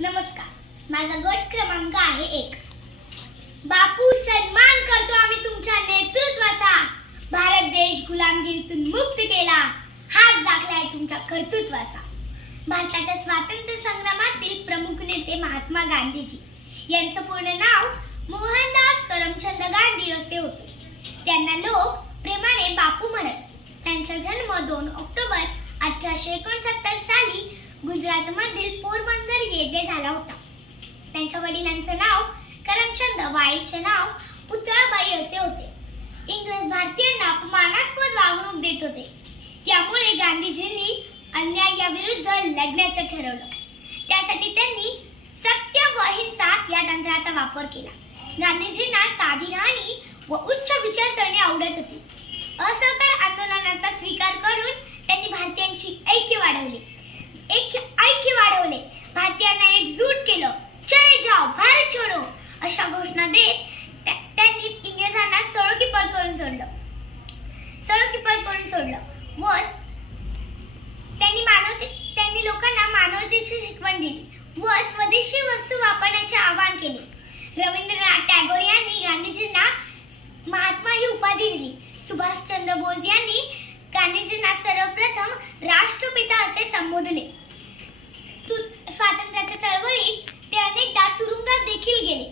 नमस्कार, माझा गट क्रमांक आहे 1. बापू, सन्मान करतो आम्ही तुमच्या नेतृत्वाचा. भारत देश गुलामगिरीतून मुक्त केला, हाच दाखला आहे तुमच्या कर्तृत्वाचा. भारताच्या स्वातंत्र्य संग्रामातील प्रमुख नेते महात्मा गांधीजी यांचं पूर्ण नाव मोहनदास करमचंद गांधी असे होते. त्यांना लोक प्रेमाने बापू म्हणत. त्यांचा जन्म 2 ऑक्टोबर 1869 साली गुजरातमधील पोरबंदर येथे झाला होता. त्यांच्या वडिलांचे नाव करमचंद व आईचे नाव पुतळाबाई असे होते. इंग्रज भारतीयांना अपमानास्पद वागणूक देत होते, त्यामुळे गांधीजींनी अन्यायाविरुद्ध लढण्याचं ठरवलं. त्यासाठी त्यांनी सत्य व अहिंसा या तंत्राचा वापर केला. गांधीजींना साधी राहणी व उच्च विचारसरणी आवडत होती. असहकार आंदोलनाचा स्वीकार करून त्यांनी भारतीयांची ऐक्य वाढवले. भारतीयांना एकजूट केलं. चले जाओ, भारत छोडो अशा घोषणा देत त्यांनी इंग्रजांना सळोकीपळ करून सोडलं व त्यांनी लोकांना मानवतेची शिकवण दिली व स्वदेशी वस्तू वापरण्याचे आवाहन केले. रवींद्रनाथ टागोर यांनी गांधीजींना महात्मा ही उपाधी दिली. सुभाषचंद्र बोस यांनी गांधीजींना सर्वप्रथम राष्ट्रपिता असे संबोधले. स्वातंत्र्याच्या चळवळीत ते अनेकदा तुरुंगात देखील गेले.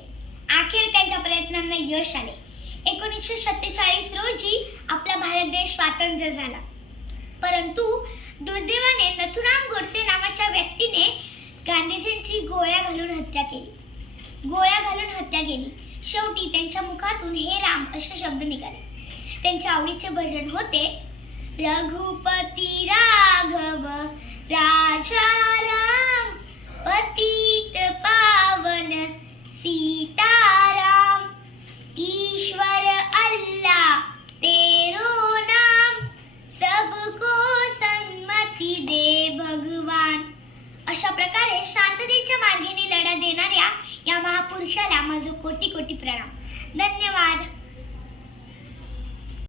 अखेर त्यांच्या प्रयत्नांना यश आले. 1947 रोजी आपला भारत देश स्वतंत्र झाला. परंतु दुर्दैवाने नथुराम गोडसे नावाच्या व्यक्तीने गांधीजींची गोळ्या घालून हत्या केली. शेवटी त्यांच्या मुखातून हे राम असे शब्द निघाले. त्यांच्या आवडीचे भजन होते, रघुपती राघव राजा राम, पतित पावन सीताराम, ईश्वर अल्लाह तेरो नाम, सबको सन्मति दे भगवान. अशा प्रकारे शांततेच्या मार्गाने लढा देणाऱ्या या महापुरुषाला माझे कोटी कोटी प्रणाम. धन्यवाद.